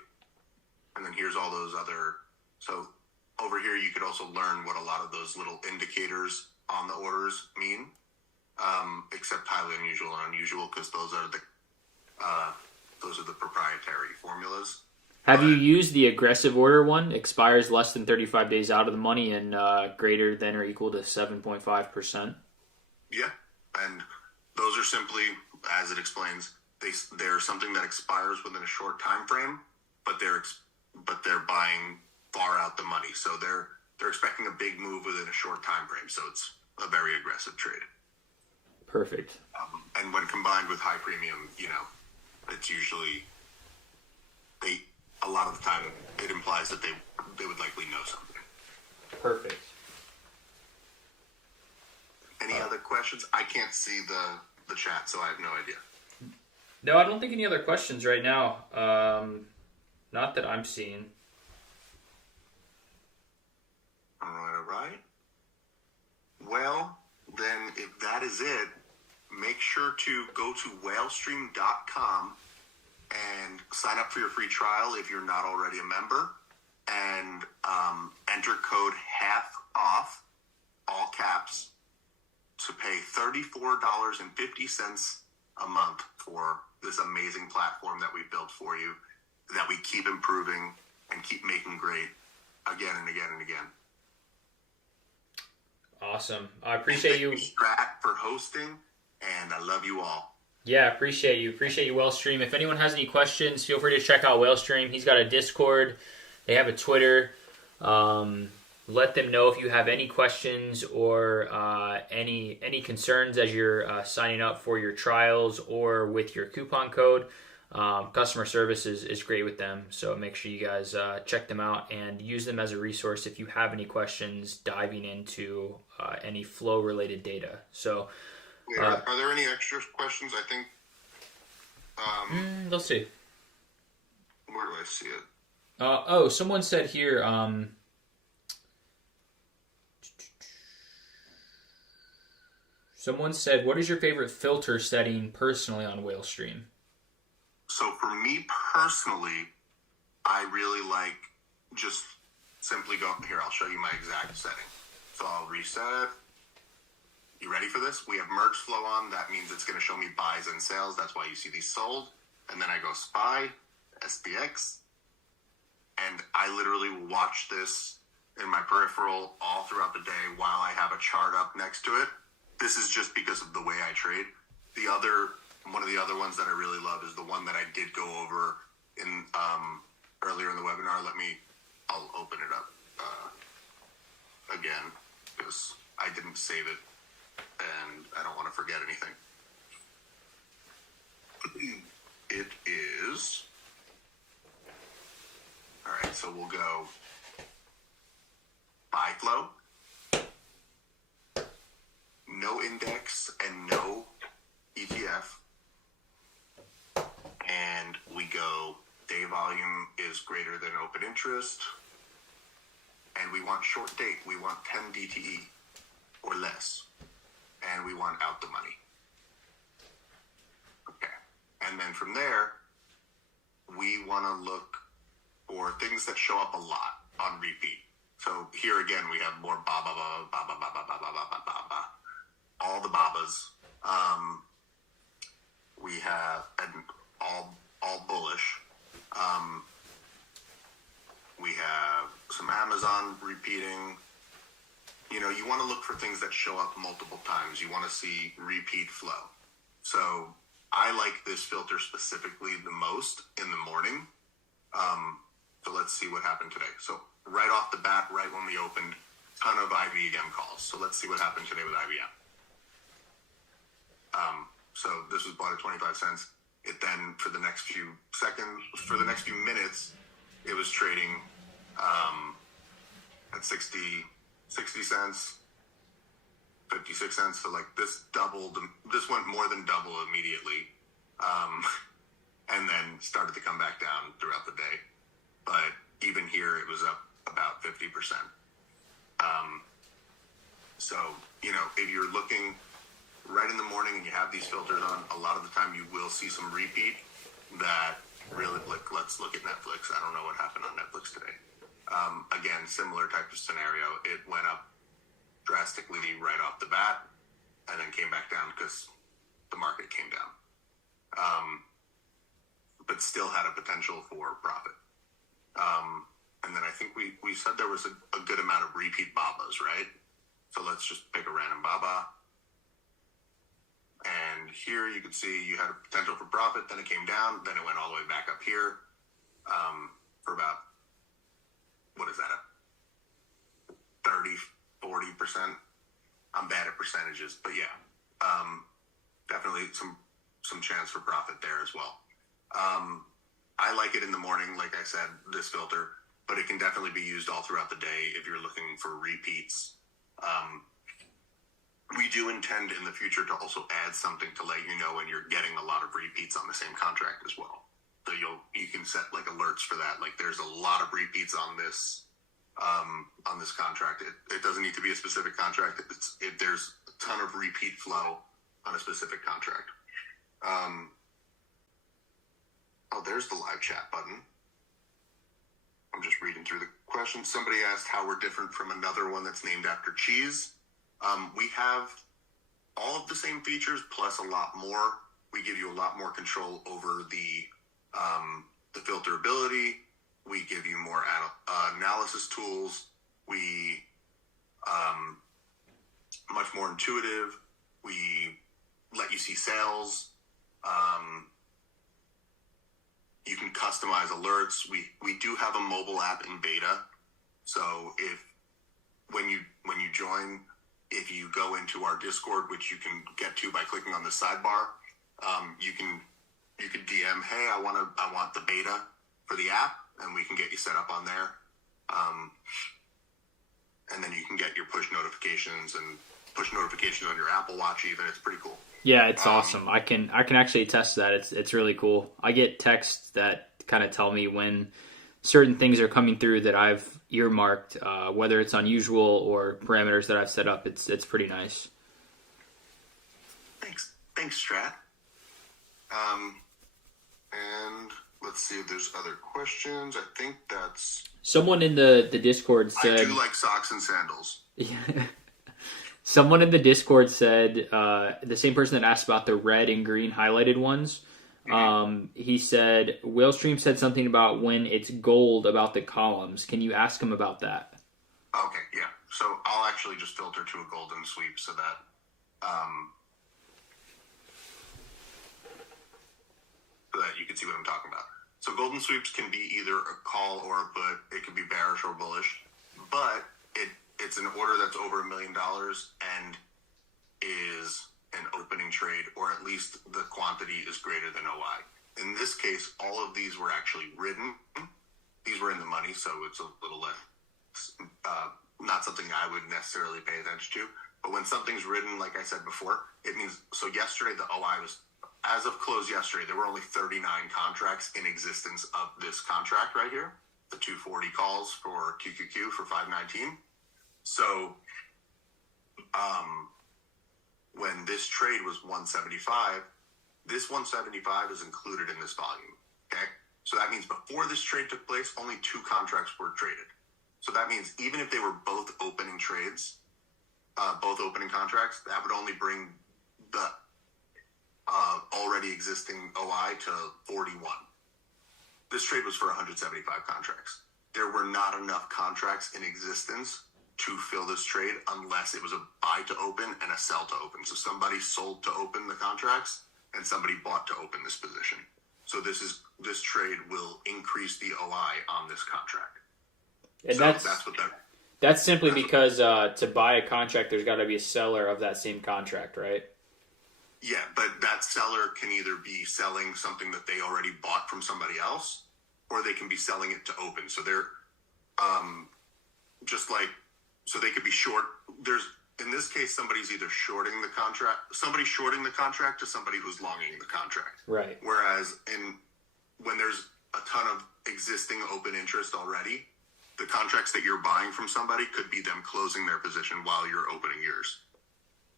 And then here's all those other... So over here, you could also learn what a lot of those little indicators on the orders mean, except highly unusual and unusual, because those are the proprietary formulas. Have you used the aggressive order one? Expires less than 35 days out of the money and greater than or equal to 7.5%. Yeah, and those are simply, as it explains, they're something that expires within a short time frame, but they're buying far out the money, so they're expecting a big move within a short time frame. So it's a very aggressive trade. Perfect. And when combined with high premium, it's usually a lot of the time it implies that they would likely know something. Perfect. Any other questions? I can't see the chat, so I have no idea. No, I don't think any other questions right now. Not that I'm seeing. All right. Well, then if that is it, make sure to go to WhaleStream.com and sign up for your free trial if you're not already a member, and enter code HALF, all caps, to pay $34.50 a month for this amazing platform that we built for you, that we keep improving and keep making great again and again and again. Awesome. I appreciate you. Strat, for hosting, and I love you all. Yeah, appreciate you. Appreciate you, WhaleStream. If anyone has any questions, feel free to check out WhaleStream. He's got a Discord. They have a Twitter. Let them know if you have any questions or any concerns as you're signing up for your trials or with your coupon code. Customer service is great with them, so make sure you guys check them out and use them as a resource if you have any questions diving into any flow-related data. So, are there any extra questions? I think. Let's see. Where do I see it? Someone said here. Someone said, "What is your favorite filter setting personally on WhaleStream?" So for me personally, I really like just simply go here. I'll show you my exact setting. So I'll reset. You ready for this? We have merge flow on. That means it's going to show me buys and sales. That's why you see these sold. And then I go SPY, SPX. And I literally will watch this in my peripheral all throughout the day while I have a chart up next to it. This is just because of the way I trade. One of the other ones that I really love is the one that I did go over in earlier in the webinar. I'll open it up again because I didn't save it and I don't want to forget anything. It is, all right, so we'll go buy flow, no index and no ETF. And we go, day volume is greater than open interest. And we want short date. We want 10 DTE or less. And we want out the money. Okay. And then from there, we want to look for things that show up a lot on repeat. So here again, we have more ba ba ba ba ba ba ba ba ba ba ba ba. All the babas. We have all bullish. We have some Amazon repeating. You want to look for things that show up multiple times. You want to see repeat flow. So I like this filter specifically the most in the morning. So let's see what happened today. So right off the bat, right when we opened, ton of IBM calls. So let's see what happened today with IBM. So this was bought at 25 cents. It then, for the next few minutes, it was trading at 60 cents, 56 cents. So like this went more than double immediately. And then started to come back down throughout the day. But even here, it was up about 50%. So, if you're looking right in the morning and you have these filters on, a lot of the time you will see some repeat that really, like, let's look at Netflix. I don't know what happened on Netflix today. Again, similar type of scenario. It went up drastically right off the bat and then came back down because the market came down. But still had a potential for profit. And then I think we said there was a good amount of repeat babas, right? So let's just pick a random baba. And here you can see you had a potential for profit, then it came down, then it went all the way back up here for about, what is that, 30, 40%? I'm bad at percentages, but yeah, definitely some chance for profit there as well. I like it in the morning, like I said, this filter, but it can definitely be used all throughout the day if you're looking for repeats. We do intend in the future to also add something to let you know when you're getting a lot of repeats on the same contract as well. So you can set like alerts for that. Like there's a lot of repeats on this contract. It doesn't need to be a specific contract. There's a ton of repeat flow on a specific contract. There's the live chat button. I'm just reading through the questions. Somebody asked how we're different from another one that's named after cheese. We have all of the same features plus a lot more. We give you a lot more control over the filterability. We give you more analysis tools. We much more intuitive. We let you see sales. You can customize alerts. We do have a mobile app in beta. So when you join, if you go into our Discord, which you can get to by clicking on the sidebar, you can DM, hey, I want the beta for the app, and we can get you set up on there. And then you can get your push notifications on your Apple Watch even. It's pretty cool. Yeah, it's awesome. I can actually attest to that. It's really cool. I get texts that kind of tell me when certain things are coming through that I've earmarked, whether it's unusual or parameters that I've set up. It's pretty nice. Thanks, Strat. And let's see if there's other questions. I think that's... Someone in the Discord said... I do like socks and sandals. Someone in the Discord said, the same person that asked about the red and green highlighted ones, he said, WhaleStream said something about when it's gold about the columns. Can you ask him about that? Okay, yeah. So I'll actually just filter to a golden sweep so that you can see what I'm talking about. So golden sweeps can be either a call or a put. It can be bearish or bullish, but it's an order that's over $1 million and is an opening trade, or at least the quantity is greater than OI. In this case, all of these were actually written. These were in the money, so it's a little less, not something I would necessarily pay attention to. But when something's written, like I said before, it means, so yesterday the OI was, as of close yesterday, there were only 39 contracts in existence of this contract right here, the 240 calls for QQQ for 519. So, when this trade was 175, this 175 is included in this volume, okay? So that means before this trade took place, only 2 contracts were traded. So that means even if they were both opening trades, both opening contracts, that would only bring the already existing OI to 41. This trade was for 175 contracts. There were not enough contracts in existence to fill this trade unless it was a buy to open and a sell to open. So somebody sold to open the contracts and somebody bought to open this position. So this trade will increase the OI on this contract. And so that's simply because to buy a contract, there's got to be a seller of that same contract, right? Yeah, but that seller can either be selling something that they already bought from somebody else, or they can be selling it to open. So they're so they could be short. In this case, somebody's either shorting the contract, somebody's shorting the contract to somebody who's longing the contract. Right. Whereas when there's a ton of existing open interest already, the contracts that you're buying from somebody could be them closing their position while you're opening yours.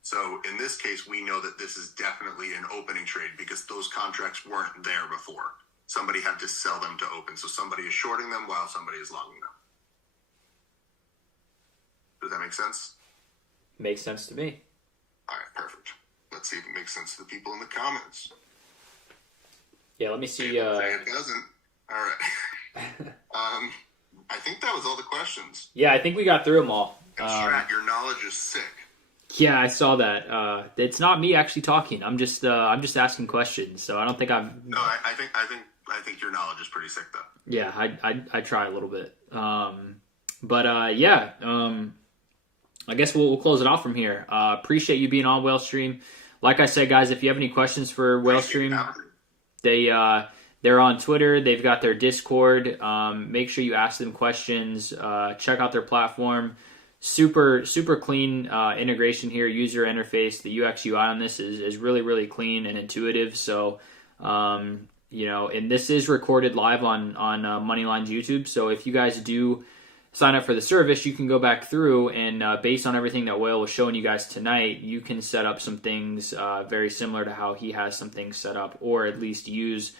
So in this case, we know that this is definitely an opening trade because those contracts weren't there before. Somebody had to sell them to open. So somebody is shorting them while somebody is longing them. Does that make sense? Makes sense to me. All right, perfect. Let's see if it makes sense to the people in the comments. Yeah, let me see. Say it doesn't. All right. I think that was all the questions. Yeah, I think we got through them all. And Strat, your knowledge is sick. Yeah, I saw that. It's not me actually talking. I'm just asking questions. So I don't think I've. No, I think your knowledge is pretty sick though. Yeah, I try a little bit. I guess we'll close it off from here. Appreciate you being on WhaleStream. Like I said, guys, if you have any questions for WhaleStream, they're on Twitter. They've got their Discord. Make sure you ask them questions. Check out their platform. Super clean integration here. User interface. The UX UI on this is really, really clean and intuitive. So, and this is recorded live on MoneyLine's YouTube. So if you guys do sign up for the service, you can go back through and based on everything that Whale was showing you guys tonight, you can set up some things very similar to how he has some things set up, or at least use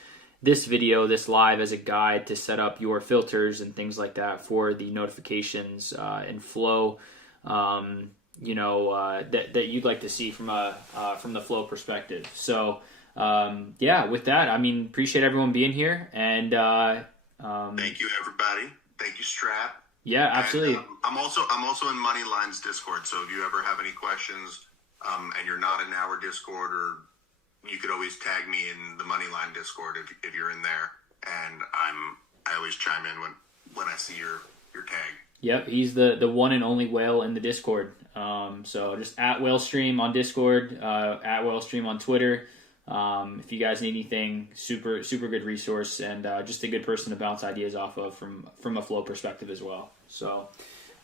this video, this live, as a guide to set up your filters and things like that for the notifications and flow, that you'd like to see from the flow perspective. So, with that, appreciate everyone being here, and thank you, everybody. Thank you, Strat. Yeah, absolutely. And, I'm also in MoneyLine's Discord, so if you ever have any questions, and you're not in our Discord, or you could always tag me in the MoneyLine Discord if you're in there, and I always chime in when I see your tag. Yep, he's the one and only Whale in the Discord. So just at WhaleStream on Discord, at WhaleStream on Twitter. If you guys need anything, super good resource, and just a good person to bounce ideas off of from a flow perspective as well. So,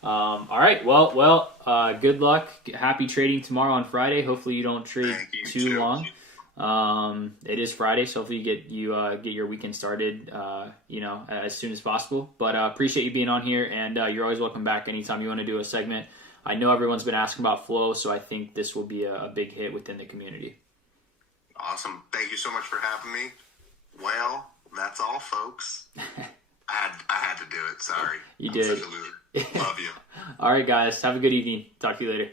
all right, well, good luck. Happy trading tomorrow on Friday. Hopefully you don't trade too long. It is Friday, so hopefully you get your weekend started, as soon as possible. But appreciate you being on here, and you're always welcome back anytime you want to do a segment. I know everyone's been asking about flow, so I think this will be a big hit within the community. Awesome. Thank you so much for having me. Well, that's all, folks. I had to do it. Sorry. You did. Such a loser. Love you. All right, guys. Have a good evening. Talk to you later.